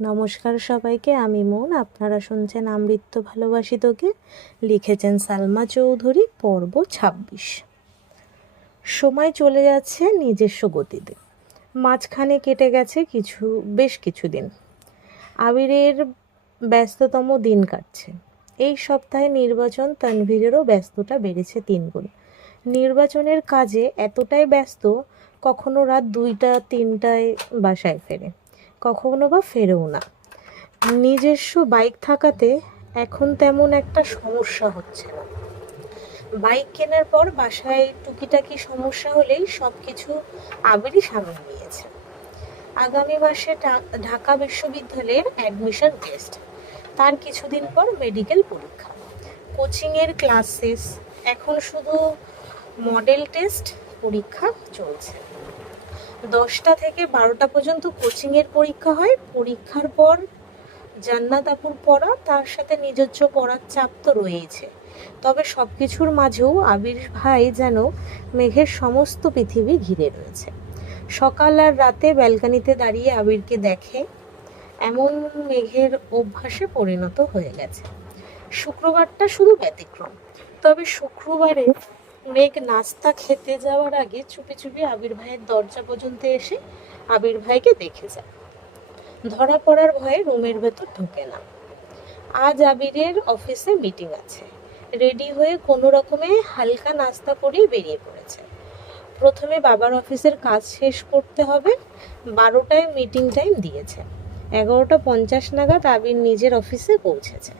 নমস্কার সবাইকে, আমি মন। আপনারা শুনছেন আমৃত্য ভালোবাসি তোকে, লিখেছেন সালমা চৌধুরী, পর্ব ছাব্বিশ। সময় চলে যাচ্ছে নিজস্ব গতিতে। মাঝখানে কেটে গেছে কিছু, বেশ কিছুদিন। আবিরের ব্যস্ততম দিন কাটছে। এই সপ্তাহে নির্বাচন তানভীরেরও ব্যস্ততা বেড়েছে তিনগুণ। নির্বাচনের কাজে এতটাই ব্যস্ত, কখনো রাত দুইটা, তিনটায় বাসায় ফেরে। কখনো বা ফেরেও না। নিজস্ব বাইক থাকাতে এখন তেমন একটা সমস্যা হচ্ছে না। বাইক কেনার পর বাসায় টুকিটাকি সমস্যা হলেই সব কিছু আবিরই সামলে নিয়েছে। আগামী মাসে ঢাকা বিশ্ববিদ্যালয়ের অ্যাডমিশন টেস্ট তার কিছুদিন পর মেডিকেল পরীক্ষা। কোচিংয়ের ক্লাসেস এখন শুধু মডেল টেস্ট পরীক্ষা চলছে। দশটা থেকে বারোটা পর্যন্ত কোচিংয়ের পরীক্ষা হয়। পরীক্ষার পর জান্নাত আপুর পড়া, তার সাথে নিজস্ব পড়ার চাপ তো রয়েছে তবে সব কিছুর মাঝেও আবির ভাই যেন মেঘের সমস্ত পৃথিবী ঘিরে রয়েছে। সকাল আর রাতে ব্যালকানিতে দাঁড়িয়ে আবিরকে দেখে এমন মেঘের অভ্যাসে পরিণত হয়ে গেছে। শুক্রবারটা শুধু ব্যতিক্রম। তবে শুক্রবারে মেঘ নাস্তা খেতে যাওয়ার আগে চুপি চুপি আবির ভাইয়ের দরজা পর্যন্ত এসে আবির ভাইকে দেখে যায়। ধরা পড়ার ভয়ে রুমের ভেতর ঢোকে না। আজ আবিরের অফিসে মিটিং আছে। রেডি হয়ে কোনো রকমে হালকা নাস্তা করেই বেরিয়ে পড়েছে। প্রথমে বাবার অফিসের কাজ শেষ করতে হবে। বারোটায় মিটিং টাইম দিয়েছে। এগারোটা পঞ্চাশ নাগাদ আবির নিজের অফিসে পৌঁছেছে।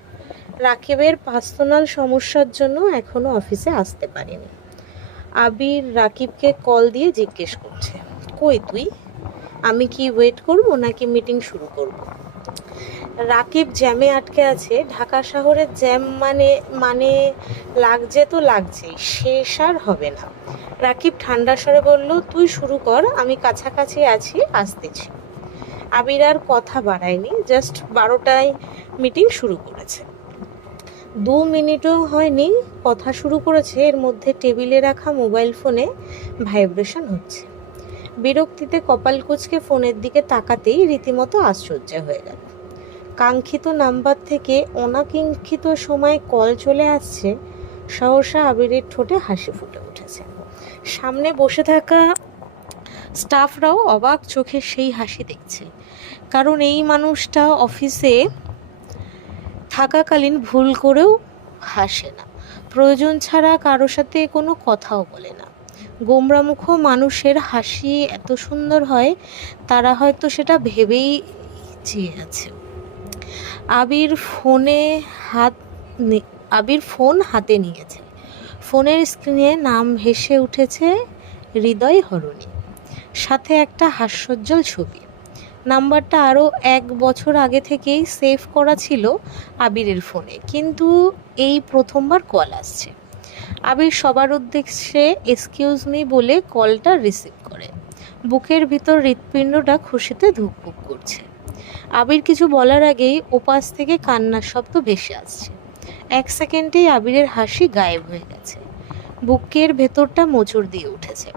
রাকিবের পার্সোনাল সমস্যার জন্য এখনও অফিসে আসতে পারেনি। আবির রাকিবকে কল দিয়ে জিজ্ঞেস করছে, কই তুই? আমি কি ওয়েট করব নাকি মিটিং শুরু করব? রাকিব জ্যামে আটকে আছে। ঢাকা শহরের জ্যাম মানে মানে লাগছে তো লাগছেই, শেষ আর হবে না। রাকিব ঠান্ডা স্বরে বলল, তুই শুরু কর, আমি কাছাকাছি আছি, আসতেছি। আবির আর কথা বাড়ায়নি জাস্ট বারোটায় মিটিং শুরু করেছে। দু মিনিটও হয়নি, কথা শুরু করেছে, এর মধ্যে টেবিলে রাখা মোবাইল ফোনে ভাইব্রেশন হচ্ছে। বিরক্তিতে কপাল কুচকে ফোনের দিকে তাকাতেই রীতিমতো আশ্চর্য হয়ে গেল। কাঙ্ক্ষিত নাম্বার থেকে অনাকাঙ্ক্ষিত সময় কল চলে আসছে, সহসা আবিরের ঠোঁটে হাসি ফুটে উঠেছে। সামনে বসে থাকা স্টাফরাও অবাক চোখে সেই হাসি দেখছে। কারণ এই মানুষটা অফিসে থাকাকালীন ভুল করেও হাসে না। প্রয়োজন ছাড়া কারও সাথে কোনো কথাও বলে না। গোমরামুখ মানুষের হাসি এত সুন্দর হয়, তারা হয়তো সেটা ভেবেই চেয়ে আছে আবির ফোনে হাত আবির ফোন হাতে নিয়েছে। ফোনের স্ক্রিনে নাম ভেসে উঠেছে, হৃদয় হরণী। সাথে একটা হাস্যোজ্জ্বল ছবি। নাম্বারটা আরও এক বছর আগে থেকেই সেভ করা ছিল আবিরের ফোনে কিন্তু এই প্রথমবার কল আসছে। আবির সবার উদ্দেশ্যে এক্সকিউজ মি বলে কলটা রিসিভ করে। বুকের ভিতর হৃৎপিণ্ডটা খুশিতে ধুকপুক করছে। আবির কিছু বলার আগেই ওপাশ থেকে কান্নার শব্দ ভেসে আসছে। এক সেকেন্ডেই আবিরের হাসি গায়েব হয়ে গেছে। বুকের ভেতরটা মোচড় দিয়ে উঠেছে।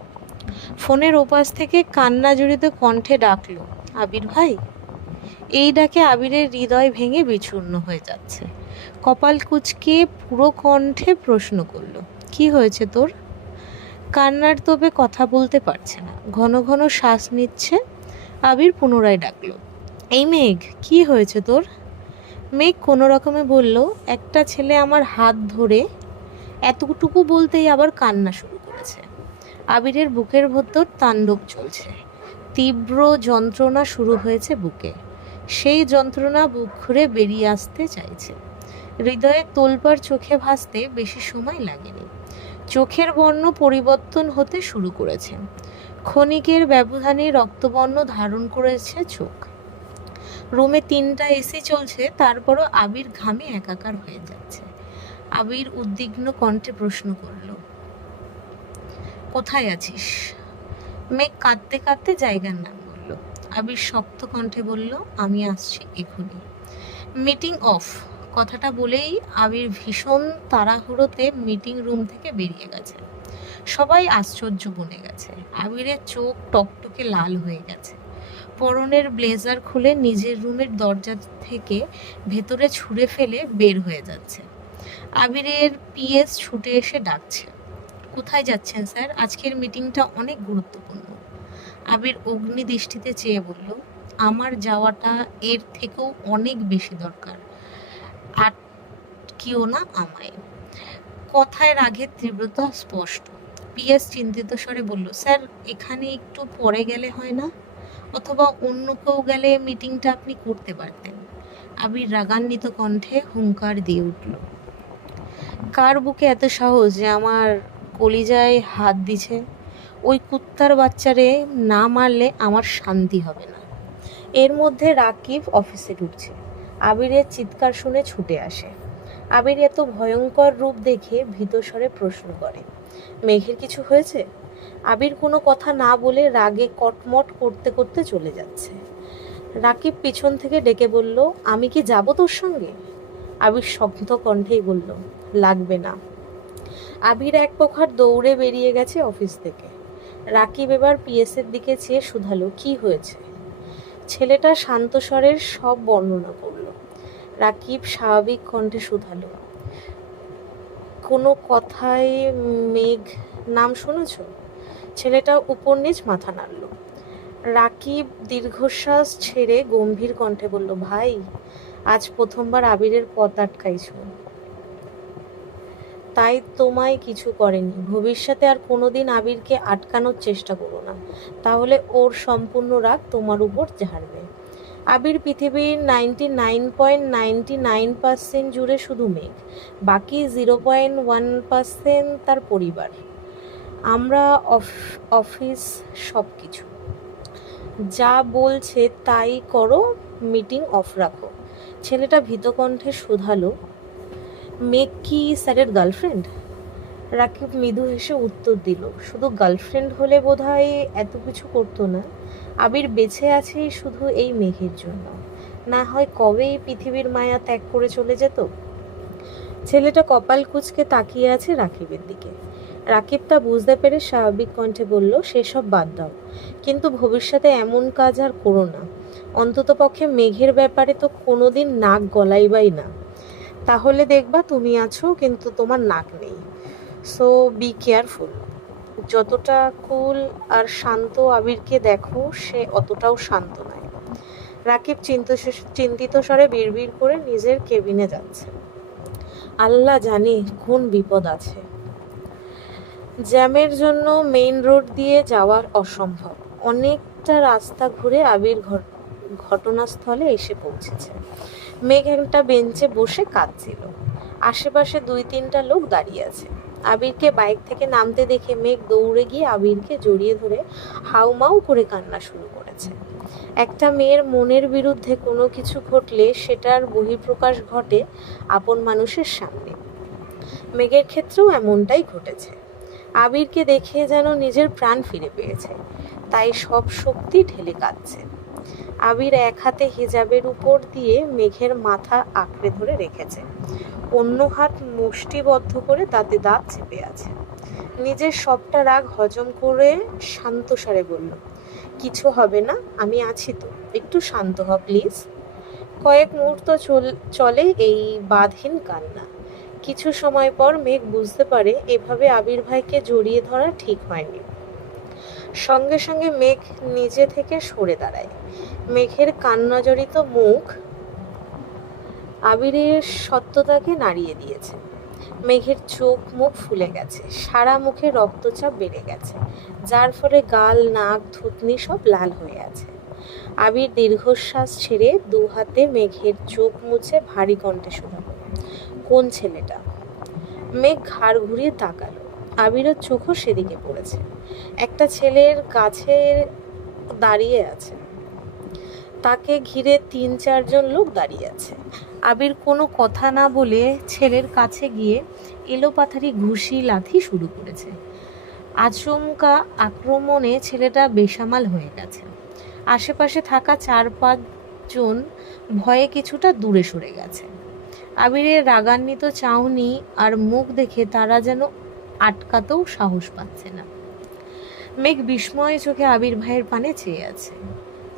ফোনের ওপাশ থেকে কান্না জড়িত কণ্ঠে ডাকলো আবির ভাই? এই ডাকে আবিরের হৃদয় ভেঙে বিচূর্ণ হয়ে যাচ্ছে। কপাল কুচকে পুরো কণ্ঠে প্রশ্ন করল, কি হয়েছে তোর? কান্নার তোপে কথা বলতে পারছে না। ঘন ঘন শ্বাস নিচ্ছে। আবির পুনরায় ডাকলো, এই মেঘ, কি হয়েছে তোর? মেঘ কোনো রকমে বলল, একটা ছেলে আমার হাত ধরে এতটুকু বলতেই আবার কান্না শুরু করেছে। আবিরের বুকের ভেতর তাণ্ডব চলছে। তীব্র যন্ত্রণা শুরু হয়েছে বুকে। সেই যন্ত্রণা বুক ঘুরে বেরিয়ে আসতে চাইছে। হৃদয়ে তোলপার চোখে ভাসতে বেশি সময় লাগেনি। চোখের বর্ণ পরিবর্তন হতে শুরু করেছে। ক্ষণিকের ব্যবধানে রক্তবর্ণ ধারণ করেছে চোখ। রুমে তিনটা এসি চলছে, তারপরও আবির ঘামে একাকার হয়ে যাচ্ছে। আবির উদ্বিগ্ন কণ্ঠে প্রশ্ন করল, কোথায় আছিস? মেঘ কাঁদতে কাঁদতে জায়গার নাম বলল। আবির শক্ত কণ্ঠে বলল, আমি আসছি এখনই। মিটিং অফ কথাটা বলেই আবির ভীষণ তাড়াহুড়োতে মিটিং রুম থেকে বেরিয়ে গেছে। সবাই আশ্চর্য বনে গেছে। আবিরের চোখ টকটকে লাল হয়ে গেছে। পরনের ব্লেজার খুলে নিজের রুমের দরজা থেকে ভেতরে ছুঁড়ে ফেলে বের হয়ে যাচ্ছে। আবিরের পিএস ছুটে এসে ডাকছে। কোথায় যাচ্ছেন, স্যার? আজকের মিটিংটা অনেক গুরুত্বপূর্ণ। আবির অগ্নি দৃষ্টিতে চেয়ে বলল, আমার যাওয়াটা এর থেকেও অনেক বেশি দরকার। আটকিও না আমায়। কথায় রাগের তীব্রতা স্পষ্ট। পিএস চিন্তিত স্বরে বলল, স্যার, এখানে একটু পরে গেলে হয় না? অথবা অন্য কেউ গেলে মিটিংটা আপনি করতে পারতেন? আবির রাগান্বিত কণ্ঠে হুঙ্কার দিয়ে উঠল, কার বুকে এত সাহস যে আমার কলিজায় হাত দিছে। ওই কুত্তার বাচ্চারে না মারলে আমার শান্তি হবে না। এর মধ্যে রাকিব অফিসে ঢুকছে। আবিরের চিৎকার শুনে ছুটে আসে। আবির এত ভয়ঙ্কর রূপ দেখে ভীতস্বরে প্রশ্ন করে, মেঘের কিছু হয়েছে? আবির কোনো কথা না বলে রাগে কটমট করতে করতে চলে যাচ্ছে। রাকিব পিছন থেকে ডেকে বলল, আমি কি যাব তোর সঙ্গে? আবির শব্দ কণ্ঠেই বলল, লাগবে না। আবির এক প্রকার দৌড়ে বেরিয়ে গেছে অফিস থেকে। রাকিব এবার পিএসের দিকে চেয়ে শুধালো, কি হয়েছে? ছেলেটা শান্ত স্বরের সব বর্ণনা করল। রাকিব স্বাভাবিক কণ্ঠে শুধালো, কোনো কথায় মেঘ, নাম শুনেছ? ছেলেটা উপর নিচ মাথা নাড়ল। রাকিব দীর্ঘশ্বাস ছেড়ে গম্ভীর কণ্ঠে বলল, ভাই, আজ প্রথমবার আবিরের পথ আটকাইছ। তাই তোমায় কিছু করেনি। ভবিষ্যতে আর কোনোদিন আবিরকে আটকানোর চেষ্টা করো না। তাহলে ওর সম্পূর্ণ রাগ তোমার উপর ঝাড়বে। আবির পৃথিবীর ninety nine point ninety nine percent জুড়ে শুধু মেঘ। বাকি জিরো পয়েন্ট ওয়ান পার্সেন্ট তার পরিবার। আমরা অফ- অফিস সব কিছু যা বলছে তাই করো, মিটিং অফ রাখো। ছেলেটা ভীতকণ্ঠে শোধালো। মেঘ কি স্যারের গার্লফ্রেন্ড? রাকিব মৃদু হেসে উত্তর দিল, শুধু গার্লফ্রেন্ড হলে বোধহয় এত কিছু করতো না। আবির বেঁচে আছে শুধু এই মেঘের জন্য। না হয় কবে এই পৃথিবীর মায়া ত্যাগ করে চলে যেত? ছেলেটা কপাল কুচকে তাকিয়ে আছে রাকিবের দিকে। রাকিব তা বুঝতে পেরে স্বাভাবিক কণ্ঠে বলল, সেসব বাদ দাও। কিন্তু ভবিষ্যতে এমন কাজ আর করো না। অন্ততপক্ষে মেঘের ব্যাপারে তো কোনোদিন নাক গলাইবাই না। তাহলে দেখবা তুমি আছো, কিন্তু তোমার নাক নেই। সো বি কেয়ারফুল যতটা কুল আর শান্ত আবিরকে দেখো, সে অতটাও শান্ত নয়। রাকিব চিন্ত চিন্তিত স্বরে বিড়বিড় করে নিজের কেবিনে যাচ্ছে। আল্লাহ জানে কোন বিপদ আছে। জ্যামের জন্য মেইন রোড দিয়ে যাওয়া অসম্ভব। অনেকটা রাস্তা ঘুরে আবির ঘট- ঘটনাস্থলে এসে পৌঁছেছে। মেঘ একটা বেঞ্চে বসে কাঁদছিল। আশেপাশে দুই তিনটা লোক দাঁড়িয়ে আছে। আবিরকে বাইক থেকে নামতে দেখে মেঘ দৌড়ে গিয়ে আবিরকে জড়িয়ে ধরে হাউমাউ করে কান্না শুরু করেছে। একটা মেয়ের মনের বিরুদ্ধে কোনো কিছু ঘটলে সেটার বহিঃপ্রকাশ ঘটে আপন মানুষের সামনে। মেঘের ক্ষেত্রেও এমনটাই ঘটেছে। আবিরকে দেখে যেন নিজের প্রাণ ফিরে পেয়েছে। তাই সব শক্তি ঢেলে কাঁদছে। আবির এক হাতে হিজাবের উপর দিয়ে মেঘের মাথা আঁকড়ে ধরে রেখেছে। অন্য হাত মুষ্টিবদ্ধ করে দাঁতে দাঁত চেপে আছে। নিজের সবটা রাগ হজম করে শান্ত স্বরে বলল, কিছু হবে না, আমি আছি তো, একটু শান্ত হ, প্লিজ। কয়েক মুহূর্ত চলে এই বাঁধহীন কান্না। কিছু সময় পর মেঘ বুঝতে পারে, এভাবে আবির ভাইকে জড়িয়ে ধরা ঠিক হয়নি। সঙ্গে সঙ্গে মেঘ নিজে থেকে সরে দাঁড়ায়। মেঘের কান্নাজড়িত মুখ আবিরের সত্যতাকে নাড়িয়ে দিয়েছে। মেঘের চোখ মুখ ফুলে গেছে, সারা মুখে রক্তচাপ বেড়ে গেছে, যার ফলে গাল, নাক, থুতনি সব লাল হয়ে আছে। আবির দীর্ঘশ্বাস ছেড়ে দু হাতে মেঘের চোখ মুছে ভারী কণ্ঠে শোনালো, কোন ছেলেটা? মেঘ ঘাড় ঘুরিয়ে তাকালো। আবিরের চোখও সেদিকে পড়েছে। একটা ছেলের কাছে দাঁড়িয়ে আছে। তাকে ঘিরে তিন চারজন লোক দাঁড়িয়ে আছে। আবির কোনো কথা না বলে ছেলের কাছে গিয়ে এলোপাথারি ঘুষি লাথি শুরু করেছে। আচমকা আক্রমণে ছেলেটা বেসামাল হয়ে গেছে। আশেপাশে থাকা চার পাঁচজন ভয়ে কিছুটা দূরে সরে গেছে। আবিরের রাগান্বিত চাউনি আর মুখ দেখে তারা যেন আটকাতেও সাহস পাচ্ছে না। মেঘ বিস্ময়ে চোখে আবির ভাইয়ের পানে চেয়ে আছে।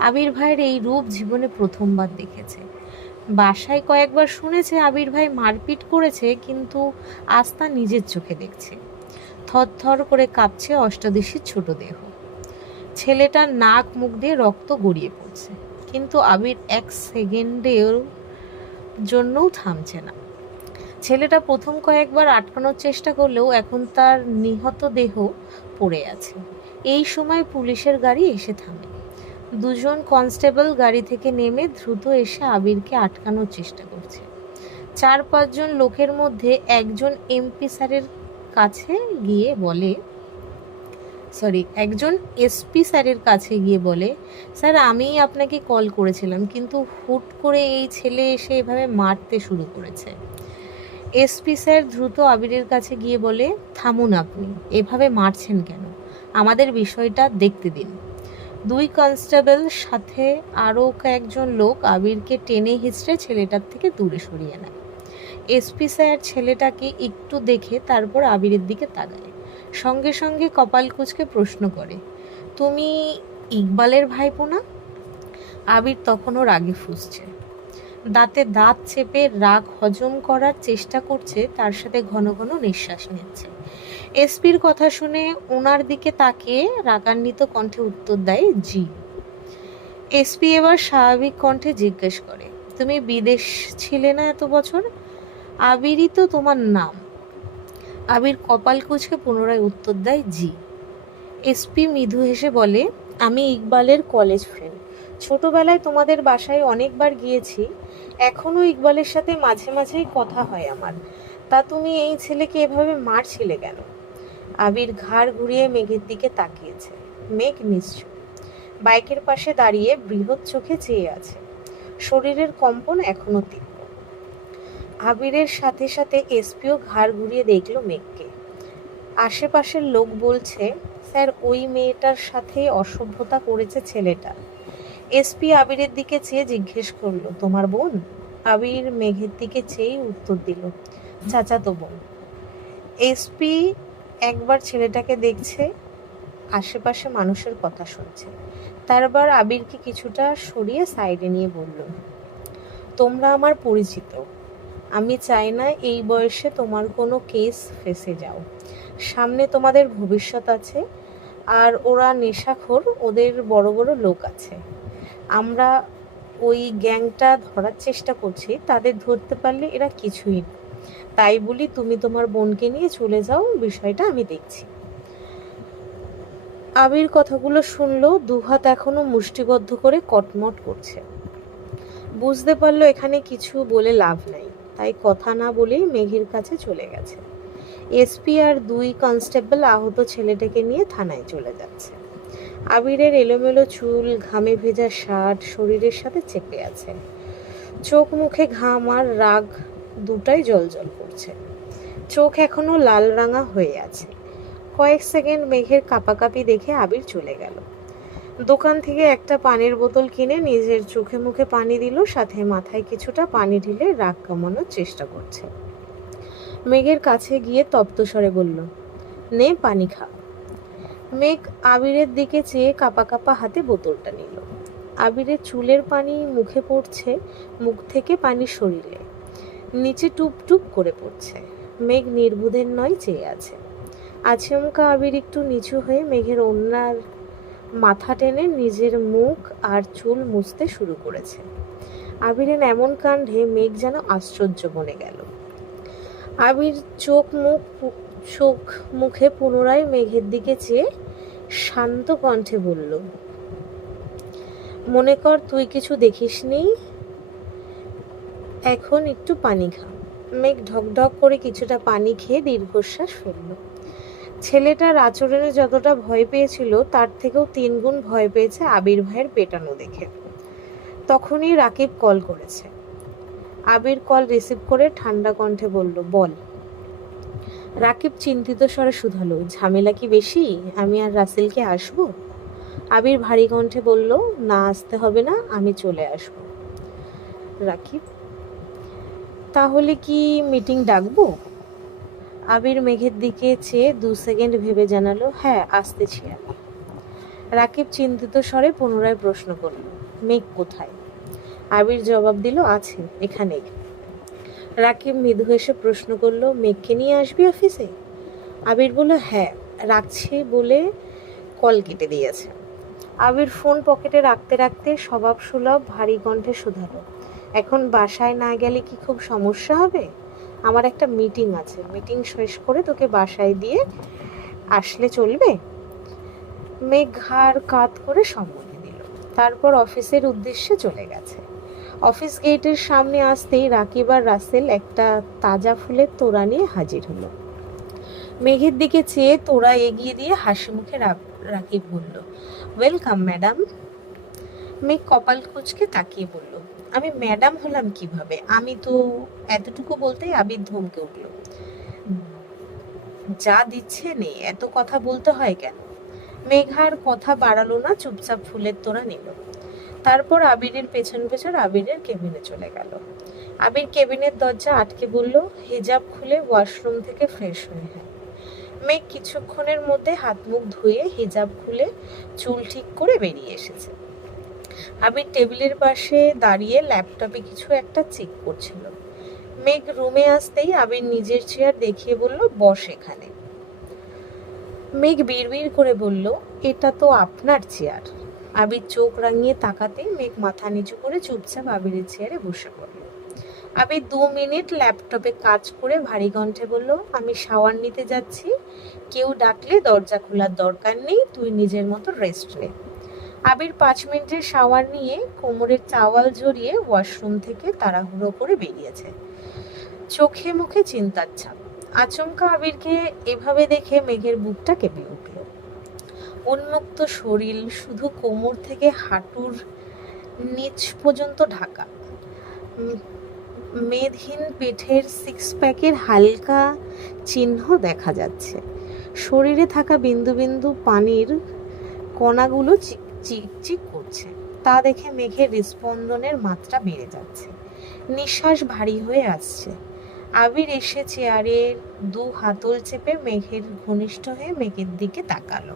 আবির ভাইয়ের এই রূপ জীবনে প্রথমবার দেখেছে। বাসায় কয়েকবার শুনেছে আবির ভাই মারপিট করেছে, কিন্তু আস্থা নিজের চোখে দেখছে। থরথর করে কাঁপছে অষ্টাদশীর ছোট দেহ। ছেলেটার নাক মুখ দিয়ে রক্ত গড়িয়ে পড়ছে, কিন্তু আবির এক সেকেন্ডের জন্যও থামছে না। ছেলেটা প্রথম কয়েকবার আটকানোর চেষ্টা করলেও এখন তার নিহত দেহ পড়ে আছে। এই সময় পুলিশের গাড়ি এসে থামে। দুজন কনস্টেবল গাড়ি থেকে নেমে দ্রুত এসে আবিরকে আটকানোর চেষ্টা করছে। চার পাঁচজন লোকের মধ্যে একজন এমপি স্যারের কাছে গিয়ে বলে, সরি, একজন এসপি স্যারের কাছে গিয়ে বলে, স্যার, আমিই আপনাকে কল করেছিলাম, কিন্তু হুট করে এই ছেলে এসে এভাবে মারতে শুরু করেছে। এসপি স্যার দ্রুত আবিরের কাছে গিয়ে বলে, থামুন আপনি, এভাবে মারছেন কেন? আমাদের বিষয়টা দেখতে দিন। দুই কনস্টেবল সাথে আরও কয়েকজন লোক আবিরকে টেনে হিচড়ে ছেলেটার থেকে দূরে সরিয়ে নেয়। এসপি স্যার ছেলেটাকে একটু দেখে তারপর আবিরের দিকে তাকায়। সঙ্গে সঙ্গে কপাল কুচকে প্রশ্ন করে, তুমি ইকবালের ভাইপো না? আবির তখনও রাগে ফুসছে। দাঁতে দাঁত চেপে রাগ হজম করার চেষ্টা করছে, তার সাথে ঘন ঘন নিঃশ্বাস নিচ্ছে। এসপির কথা শুনে ওনার দিকে তাকিয়ে রাগান্বিত কণ্ঠে উত্তর দেয়, জি। এসপি এবার স্বাভাবিক কণ্ঠে জিজ্ঞেস করে, তুমি বিদেশ ছিলে না এত বছর? আবিরই তো তোমার নাম। আবির কপাল কুচকে পুনরায় উত্তর দেয়, জি। এসপি মৃদু হেসে বলে, আমি ইকবালের কলেজ ফ্রেন্ড ছোটবেলায় তোমাদের বাসায় অনেকবার গিয়েছি এখনও ইকবালের সাথে মাঝে মাঝেই কথা হয় আমার। তা তুমি এই ছেলেকে এভাবে মারছিলে কেন? আবির ঘাড় ঘুরিয়ে মেঘের দিকে তাকিয়েছে। মেঘ নিশ্চয় বাইকের পাশে দাঁড়িয়ে বৃহৎ চোখে চেয়ে আছে। শরীরের কম্পন এখনও তীব্র। আবিরের সাথে সাথে এসপিও ঘাড় ঘুরিয়ে দেখল মেঘকে। আশেপাশের লোক বলছে, স্যার, ওই মেয়েটার সাথে অসভ্যতা করেছে ছেলেটা। এসপি আবিরের দিকে চেয়ে জিজ্ঞেস করল, তোমার বোন? আবির মেঘের দিকে চেয়েই উত্তর দিল, চাচাতো বোন। এসপি একবার ছেলেটাকে দেখছে, আশেপাশে মানুষের কথা শুনছে। তারপর আবিরকে কিছুটা সরিয়ে সাইডে নিয়ে বলল, তোমরা আমার পরিচিত। আমি চাই না এই বয়সে তোমার কোনো কেস ফেসে যাও। সামনে তোমাদের ভবিষ্যৎ আছে, আর ওরা নেশাখোর, ওদের বড় বড় লোক আছে। আমরা ওই গ্যাংটা ধরার চেষ্টা করছি, তাদের ধরতে পারলে এরা কিছুই না। তাই বলি তুমি তোমার বোনকে নিয়ে চলে যাও, বিষয়টা আমি দেখছি। আবির কথাগুলো শুনলো, দুহাত এখনও মুষ্টিবদ্ধ করে কটমট করছে। বুঝতে পারল এখানে কিছু বলে লাভ নাই, তাই কথা না বলেই মেঘের কাছে চলে গেছে। এসপি আর দুই কনস্টেবল আহত ছেলেটাকে নিয়ে থানায় চলে যাচ্ছে। আবিরের এলোমেলো চুল, ঘামে ভেজা শার্ট শরীরের সাথে চেপে আছে। চোখ মুখে ঘাম আর রাগ দুটাই জল করছে। চোখ এখনও লাল রাঙা হয়ে আছে। কয়েক সেকেন্ড মেঘের কাপাকাপি দেখে আবির চলে গেল। দোকান থেকে একটা পানির বোতল কিনে নিজের চোখে মুখে পানি দিল, সাথে মাথায় কিছুটা পানি ঢেলে রাগ কমানোর চেষ্টা করছে। মেঘের কাছে গিয়ে তপ্তস্বরে বলল, নে, পানি খা। মেঘ আবিরের দিকে চেয়ে কাপা কাপা হাতে বোতলটা নিল। আবিরের চুলের পানি মুখে পড়ছে, মুখ থেকে পানি শরীরে নিচে টুপ টুপ করে পড়ছে। মেঘ নির্বুধের নয় চেয়ে আছে। আচমকা আবির একটু নিচু হয়ে মেঘের অন্যার মাথা টেনে নিজের মুখ আর চুল মুছতে শুরু করেছে। আবিরের এমন কাণ্ডে মেঘ যেন আশ্চর্য বনে গেল। আবির চোখ মুখ চোখ মুখে পুনরায় মেঘের দিকে চেয়ে শান্ত কণ্ঠে বলল, মনে কর তুই কিছু দেখিসনি? এখন একটু পানি খা। মেঘ ঢকঢক করে কিছুটা পানি খেয়ে দীর্ঘশ্বাস ফেলল। ছেলেটার আচরণে যতটা ভয় পেয়েছিল, তার থেকেও তিন গুণ ভয় পেয়েছে আবির ভাইয়ের পেটানো দেখে। তখনই রাকিব কল করেছে। আবির কল রিসিভ করে ঠান্ডা কণ্ঠে বলল, বল। রাকিব চিন্তিত স্বরে শুধালো, ঝামেলা কি বেশি? আমি আর রাসেলকে আসব? আবির ভারী কণ্ঠে বলল, না, আসতে হবে না, আমি চলে আসব। রাকিব তাহলে কি মিটিং ডাকবো? আবির মেঘের দিকে চেয়ে দু সেকেন্ড ভেবে জানালো হ্যাঁ আসতেছি আমি। রাকিব চিন্তিত স্বরে পুনরায় প্রশ্ন করল, মেঘ কোথায়? আবির জবাব দিল, আছে, এখানে। রাকিব মৃদু হেসে প্রশ্ন করল, মেঘকে নিয়ে আসবি অফিসে আবির বলল হ্যাঁ রাখছি বলে কল কেটে দিয়েছে। আবির ফোন পকেটে রাখতে রাখতে স্বভাব সুলভ ভারী কণ্ঠে শুধালো এখন বাসায় না গেলে কি খুব সমস্যা হবে? আমার একটা মিটিং আছে। মিটিং শেষ করে তোকে বাসায় দিয়ে আসলে চলবে? মেঘ ঘাড় কাত করে সম্মতি দিল। তারপর অফিসের উদ্দেশ্যে চলে গেছে। অফিস গেটের সামনে আসতেই রাকিব আর রাসেল একটা তাজা ফুলের তোড়া নিয়ে হাজির হলো। মেঘের দিকে চেয়ে তোড়া এগিয়ে দিয়ে হাসি মুখে রাকিব বলল ওয়েলকাম ম্যাডাম মেঘ কপাল কুচকে তাকিয়ে বলল আমি ম্যাডাম হলাম কীভাবে? আমি তো এতটুকু বলতেই আবির ধমকে উঠল। যা দিচ্ছে নেই এত কথা বলতে হয় কেন? মেঘার কথা বাড়ালো না, চুপচাপ ফুলের তোড়া নিল। তারপর আবিরের পেছন পেছন আবিরের কেবিনে চলে গেল। আবির কেবিনের দরজা আটকে বলল, হিজাব খুলে ওয়াশরুম থেকে ফ্রেশ হয়ে হ্যাঁ মেঘ কিছুক্ষণের মধ্যে হাত মুখ ধুয়ে হিজাব খুলে চুল ঠিক করে বেরিয়ে এসেছে। আবির টেবিলের পাশে দাঁড়িয়ে ল্যাপটপে কিছু একটা চেক করছিল মেঘ রুমে আসতেই আবির নিজের চেয়ার দেখিয়ে বলল, বস এখানে। মেঘ বিড়বিড় করে বলল, এটা তো আপনার চেয়ার। আবির চোখ রাঙিয়ে তাকাতেই মেঘ মাথা নিচু করে চুপচাপ আবিরের চেয়ারে বসে পড়ল। আবির দু মিনিট ল্যাপটপে কাজ করে ভারী কণ্ঠে বলল, আমি শাওয়ার নিতে যাচ্ছি। কেউ ডাকলে দরজা খোলার দরকার নেই। তুই নিজের মতো রেস্ট নে। আবির পাঁচ মিনিটের শাওয়ার নিয়ে কোমরের চাওয়াল জড়িয়ে ওয়াশরুম থেকে তাড়াহুড়ো করে বেরিয়েছে। চোখে মুখে চিন্তার ছাপ। আচমকা আবিরকে এভাবে দেখে মেঘের বুকটা কেঁপে উঠল। উন্মুক্ত শরীর শুধু কোমর থেকে হাঁটুর নিচ পর্যন্ত ঢাকা। মেদহীন পেটের সিক্স প্যাকের হালকা চিহ্ন দেখা যাচ্ছে। শরীরে থাকা বিন্দু বিন্দু পানির কণাগুলো চিক চিক চিক করছে। তা দেখে মেঘের হৃস্পন্দনের মাত্রা বেড়ে যাচ্ছে। নিঃশ্বাস ভারী হয়ে আসছে। আবির এসে চেয়ারের দু হাতল চেপে মেঘের ঘনিষ্ঠ হয়ে মেঘের দিকে তাকালো।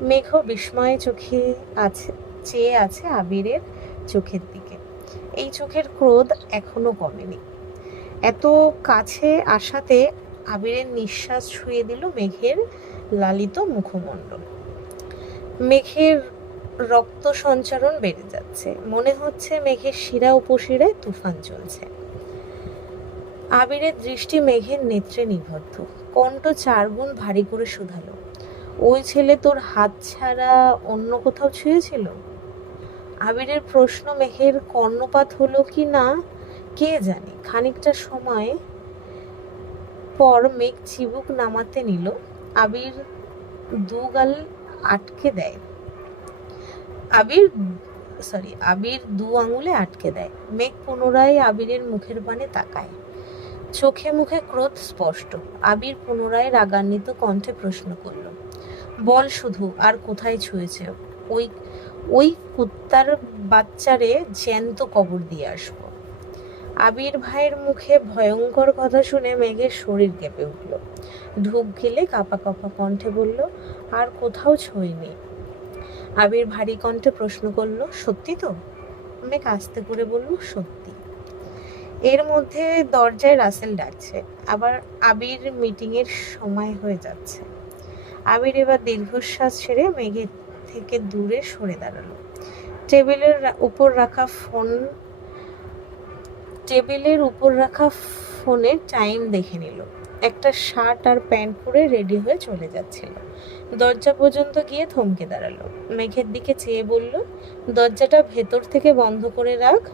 মেঘ বিস্ময়ে চোখে আছে, চেয়ে আছে আবিরের চোখের দিকে। এই চোখের ক্রোধ এখনও কমেনি। এত কাছে আসাতে আবিরের নিঃশ্বাস ছুঁয়ে দিল মেঘের লালিত মুখমণ্ডল। মেঘের রক্ত সঞ্চারণ বেড়ে যাচ্ছে। মনে হচ্ছে মেঘের শিরা উপশিরায় তুফান চলছে। আবিরের দৃষ্টি মেঘের নেত্রে নিবদ্ধ। কণ্ঠ চারগুণ ভারী করে শুধালো। ওই ছেলে তোর হাত ছাড়া অন্য কোথাও ছুঁয়েছিল? আবিরের প্রশ্ন মেঘের কর্ণপাত হলো কি না, কে জানে? খানিকটা সময় পর মেঘ চিবুক নামাতে নিল। আবির দুগাল আটকে দেয়। আবির সরি আবির দু আঙুলে আটকে দেয়। মেঘ পুনরায় আবিরের মুখের পানে তাকায়। চোখে মুখে ক্রোধ স্পষ্ট। আবির পুনরায় রাগান্বিত কণ্ঠে প্রশ্ন করল, বল শুধু, আর কোথায় ছুঁয়েছে? ওই ওই কুত্তার বাচ্চারে জ্যান্ত কবর দিয়ে আসব। আবির ভাইয়ের মুখে ভয়ঙ্কর কথা শুনে মেঘের শরীর কেঁপে উঠল। ঢুক গেলে কাপা কাপা কণ্ঠে বলল, আর কোথাও ছুঁইনি আবির ভারী কণ্ঠে প্রশ্ন করল, সত্যি তো? মেঘ আস্তে করে বলল, সত্যি। এর মধ্যে দরজায় রাসেল ডাকছে, আবার আবির মিটিংয়ের সময় হয়ে যাচ্ছে। আবির এবার দীর্ঘশ্বাস ছেড়ে মেঘের থেকে দূরে সরে দাঁড়াল। টেবিলের উপর রাখা ফোন, টেবিলের উপর রাখা ফোনে টাইম দেখে নিল। একটা শার্ট আর প্যান্ট পরে রেডি হয়ে চলে যাচ্ছিল। দরজা পর্যন্ত গিয়ে থমকে দাঁড়াল। মেঘের দিকে চেয়ে বলল, দরজাটা ভেতর থেকে বন্ধ করে রাখ।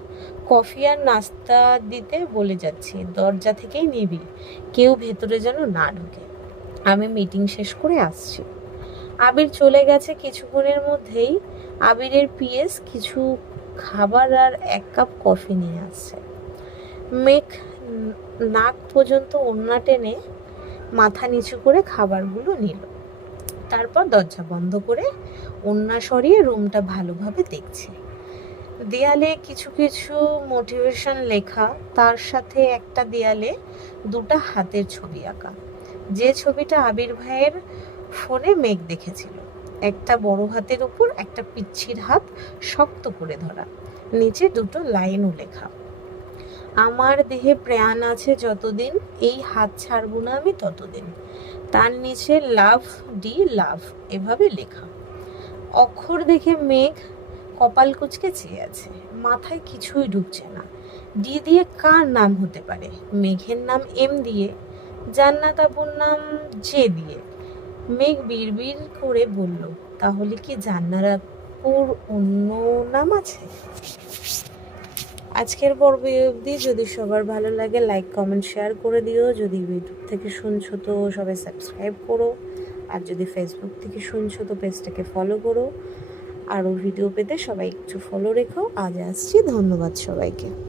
কফি আর নাস্তা দিতে বলে যাচ্ছি। দরজা থেকেই নিবি। কেউ ভেতরে যেন না ঢোকে। আমি মিটিং শেষ করে আসছি। আবির চলে গেছে কিছুক্ষণের মধ্যেই। আবিরের পিএস কিছু খাবার আর এক কাপ কফি নিয়ে আসছে। মেঘ নাক পর্যন্ত ওড়না টেনে মাথা নিচু করে খাবারগুলো নিল। তারপর দরজা বন্ধ করে ওড়না সরিয়ে রুমটা ভালোভাবে দেখছে। দেয়ালে কিছু কিছু মোটিভেশন লেখা, তার সাথে একটা দেয়ালে দুটো হাতের ছবি আঁকা। যে ছবিটা আবির ভাইয়ের ফোনে মেঘ দেখেছিল। একটা বড় হাতের ওপর একটা পিচ্ছির হাত শক্ত করে ধরা। নিচে দুটো লাইনও লেখা। আমার দেহে প্রাণ আছে যতদিন, এই হাত ছাড়বো না আমি ততদিন। তার নিচে লাভ ডি লাভ, এভাবে লেখা। অক্ষর দেখে মেঘ কপাল কুচকে চেয়ে আছে, মাথায় কিছুই ঢুকছে না। ডি দিয়ে কার নাম হতে পারে? মেঘের নাম এম দিয়ে জান্নাত আপুর নাম জে দিয়ে। মেঘ বিড়বিড় করে বলল, তাহলে কি জান্নাত আপুর অন্য নাম আছে? আজকের পর্ব অবধি যদি সবার ভালো লাগে লাইক কমেন্ট শেয়ার করে দিও। যদি ইউটিউব থেকে শুনছো তো সবাই সাবস্ক্রাইব করো। আর যদি ফেসবুক থেকে শুনছো তো পেজটাকে ফলো করো। আরও ভিডিও পেতে সবাই একটু ফলো রেখো। আজ আসছি। ধন্যবাদ সবাইকে।